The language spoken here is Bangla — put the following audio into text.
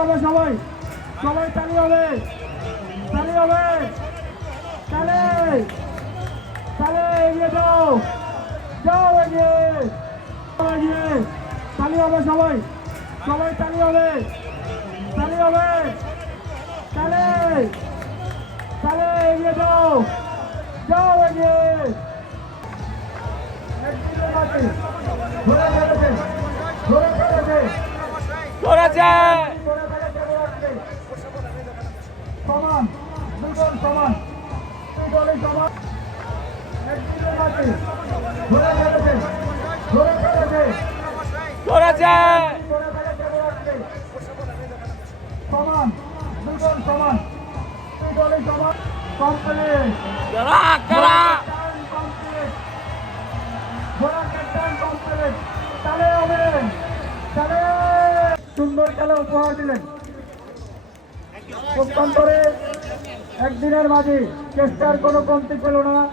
হবে সবাই, সবাই তালি হবে, তালি হবে, তালে তালে এগিয়ে যাও, যাও এগিয়ে, এগিয়ে তালি হবে সবাই, সবাই তালি হবে, তালি হবে, তালে তালে এগিয়ে যাও, যাও এগিয়ে। সমান দুই দল সমান, দুই দলই সমান, একদিনের মাঝে ধরে ফেলেছে, ধরে ফেলেছে, সমান দুই দল সমান, দুই দলই সমান। কমপ্লিট তাহলে হবে, তাহলে সুন্দর খেলা উপহার দিলেন। পক্ষান্তরে একদিনের মাঝে চেষ্টার কোনো কমতি পেল না।